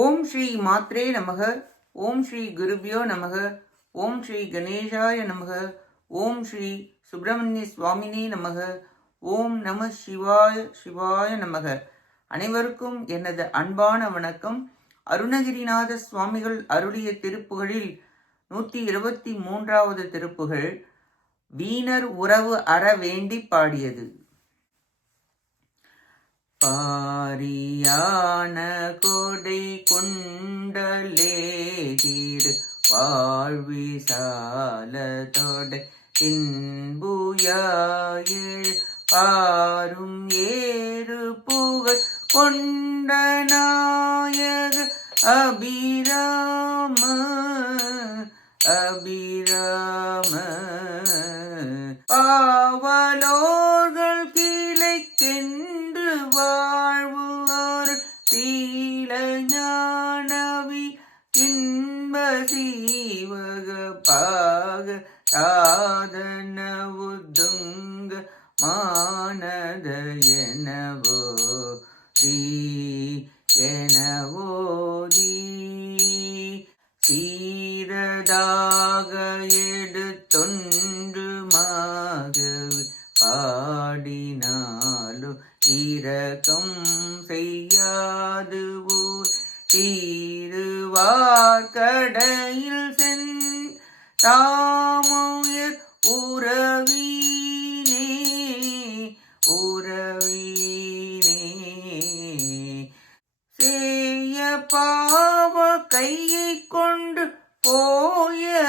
ஓம் ஸ்ரீ மாத்ரே நமக. ஓம் ஸ்ரீ குருபியோ நமக. ஓம் ஸ்ரீ கணேசாய நமக. ஓம் ஸ்ரீ சுப்பிரமணிய சுவாமினே நமக. ஓம் நம சிவாய சிவாய நமக. அனைவருக்கும் எனது அன்பான வணக்கம். அருணகிரிநாத சுவாமிகள் அருளிய திருப்புகழில் 123வது திருப்புகழ் வீணர் உறவு அற வேண்டி பாடியது. பாரியான கொடை கொண்டலே திரு வாழ்விசால தொடை இன்புயாயில் பாரும் ஏறு புகழ் கொண்ட நாயக அபிராம அபிராம பாவலோர்கள் கிளைக்கென்று வாழ்வுவார் தீல ஞானவி இன்ப சீவக பாக சாதன உத்துங்க மானத எனவோ எனவோதி சீரதாக எடுத்தொன்று மாகவி பாடினாலோ இரக்கம் செய்யாது ஊர் தீருவார்கடையில் தாமுயர் உறவீனே உறவீனே சேய பாவ கையை கொண்டு போயறியாமலே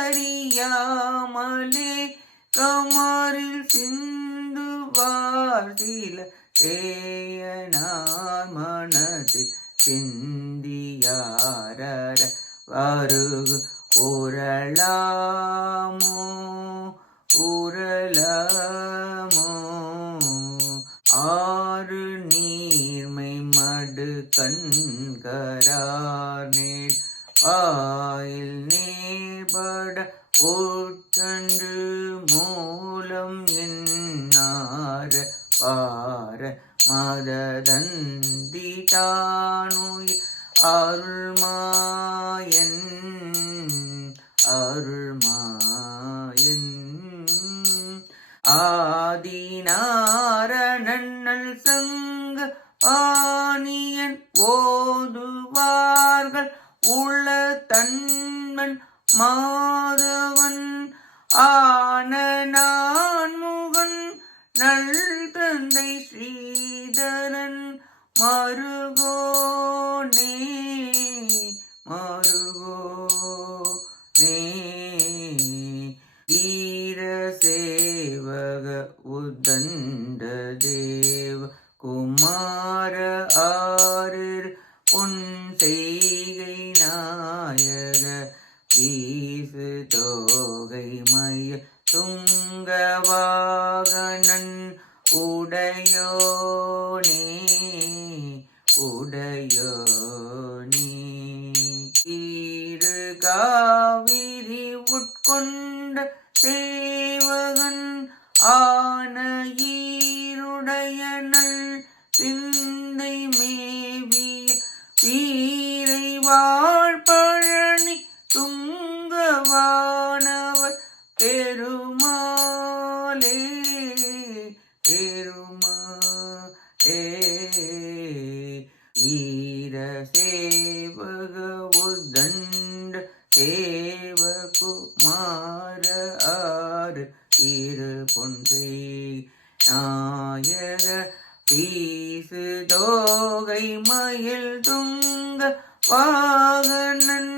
கமரில் சிந்துவார் சில தேயனார் மனது சிந்தியாரர வருகு உரளாமோ உரளாமோ ஆறு நீர்மை மடு கண்கரார் நேர் ஆயில் நேர்பட உட்கண்டு மூலம் என்னார பார மததந்தி தானுய அருள்மாயன் அருள்மாயன் ஆதினார நன்னல் சங்க பாணியன் ஓதுவார்கள் உள்ள தன்மன் மாதவன் ஆன நான்முகன் நல் தந்தை ஸ்ரீதரன் மருகோனே மருகோனே வீர சேவக உதண்ட தேவ குமார ஆரிர் பொன் செய்கை நாயக வீசு தோகை மய துங்கவாகனன் உடையோனே உடையோனே இரு காவிரி உட்கொண்ட சேவகன் ஆன ஈருடைய நல் சிந்தை மேவிய வீரை வாழ்பழனி துங்கவானவர் பெருமாளே பெருமாளே வீர சேவக உதண்ட தேவகுமார ஆறு இரு பொன்சை நாயக வீசு தோகை மயில் துங்க வாகனன்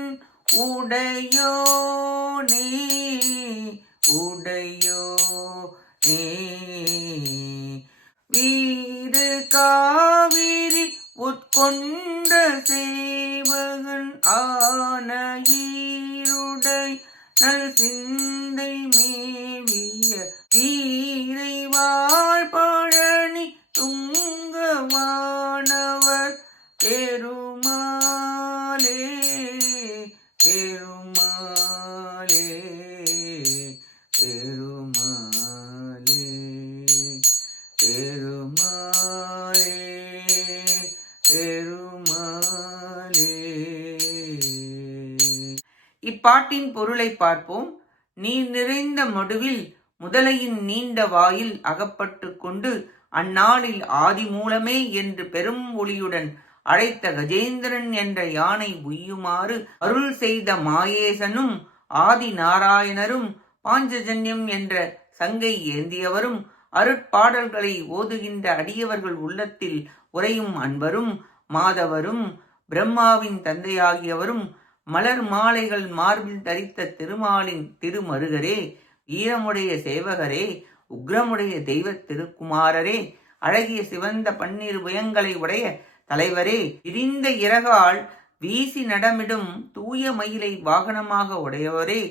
உடையோனே உடையோனே வீடு காவிரி உட்கொண்ட சேவகன் ஆன ஈருடை நல் சிந்தை மேவிய வீரை வாழ்பழனி துங்கவானவர் பெருமாளே பெருமாளே பெருமாளே பெருமாளே பெருமாளே இப்பாட்டின் பொருளை பார்ப்போம். நீர் நிறைந்த மடுவில் முதலையின் நீண்ட வாயில் அகப்பட்டு கொண்டு அந்நாளில் ஆதி மூலமே என்று பெரும் ஒளியுடன் அழைத்த கஜேந்திரன் என்ற யானை உய்யுமாறு அருள் செய்த மாயேசனும் ஆதி நாராயணரும் பாஞ்சஜன்யம் என்ற சங்கை ஏந்தியவரும் அருட்பாடல்களை ஓதுகின்ற அடியவர்கள் உள்ளத்தில் உறையும் அன்பரும் மாதவரும் பிரம்மாவின் தந்தையாகியவரும் மலர் மாலைகள் மார்பில் தரித்த திருமாலின் திருமருகரே, வீரமுடைய சேவகரே, உக்ரமுடைய தெய்வ திருக்குமாரரே, அழகிய சிவந்த பன்னிரு புயங்களை உடைய தலைவரே, விரிந்த இறகால் வீசி நடமிடும் தூய மயிலை வாகனமாக உடையவரே,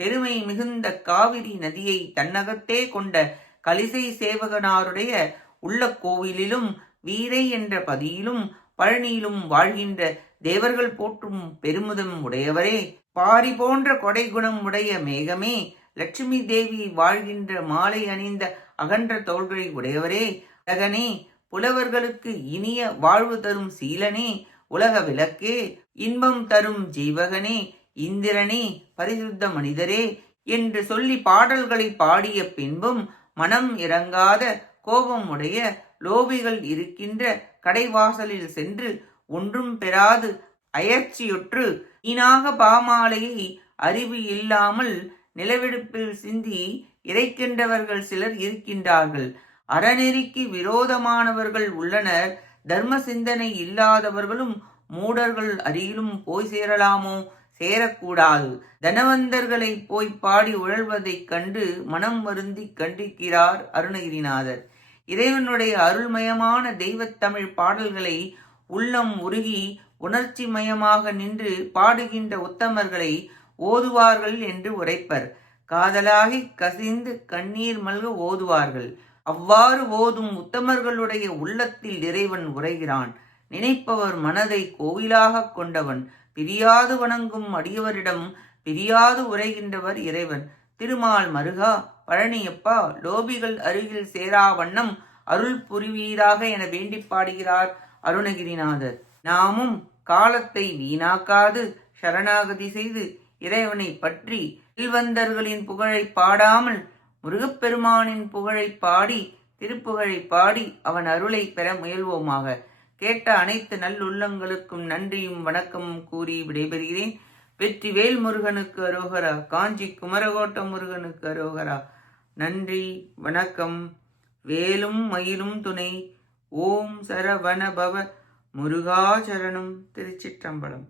பெருமை மிகுந்த காவிரி நதியை தன்னகத்தே கொண்ட கலிசை சேவகனாருடைய உள்ள கோவிலிலும் வீரை என்ற பதியிலும் பழனியிலும் வாழ்கின்ற தேவர்கள் போற்றும் பெருமுதம் உடையவரே, பாரி போன்ற கொடை குணம் உடைய மேகமே, லட்சுமி தேவி வாழ்கின்ற மாலை அணிந்த அகன்ற தோள்களை உடையவரே, அழகனே, புலவர்களுக்கு இனிய வாழ்வு தரும் சீலனே, உலக விளக்கே, இன்பம் தரும் ஜீவகனே, இந்திரனே, பரிசுத்த மனிதரே என்று சொல்லி பாடல்களை பாடிய பின்பும் மனம் இறங்காத கோபம் உடைய லோபிகள் இருக்கின்ற கடைவாசலில் சென்று ஒன்றும் பெறாது அயற்சியுற்று வீணாக பாமாலையை அறிவு இல்லாமல் நிலவெடுப்பில் சிந்தி இறைக்கின்றவர்கள் சிலர் இருக்கின்றார்கள். அறநெறிக்கு விரோதமானவர்கள் உள்ளனர். தர்ம சிந்தனை இல்லாதவர்களும் மூடர்கள் அருகிலும் போய் சேரலாமோ? சேரக்கூடாது. தனவந்தர்களை போய் பாடி உழல்வதைக் கண்டு மனம் வருந்தி கண்டிக்கிறார் அருணகிரிநாதர். இறைவனுடைய அருள்மயமான தெய்வத்தமிழ் பாடல்களை உள்ளம் உருகி உணர்ச்சி மயமாக நின்று பாடுகின்ற உத்தமர்களை ஓதுவார்கள் என்று உரைப்பர். காதலாகி கசிந்து கண்ணீர் மல்க ஓதுவார்கள். அவ்வாறு ஓதும் உத்தமர்களுடைய உள்ளத்தில் இறைவன் உரைகிறான். நினைப்பவர் மனதை கோவிலாக கொண்டவன். பிரியாது வணங்கும் அடியவரிடம் பிரியாது உரைகின்றவர் இறைவன். திருமால் மருகா, பழனியப்பா, லோபிகள் அருகில் சேரா வண்ணம் அருள் புரிவீராக என வேண்டி பாடுகிறார் அருணகிரிநாதர். நாமும் காலத்தை வீணாக்காது சரணாகதி செய்து இறைவனை பற்றி இல்வந்தர்களின் புகழை பாடாமல் முருகப்பெருமானின் புகழை பாடி திருப்புகழை பாடி அவன் அருளை பெற முயல்வோமாக. கேட்ட அனைத்து நல்லுள்ளங்களுக்கும் நன்றியும் வணக்கமும் கூறி விடைபெறுகிறேன். வெற்றிவேல் முருகனுக்கு அரோகரா. காஞ்சி குமரகோட்ட முருகனுக்கு அரோகரா. நன்றி, வணக்கம். வேலும் மயிலும் துணை. ஓம் சரவண பவ முருகாச்சரணம். திருச்சிற்றம்பலம்.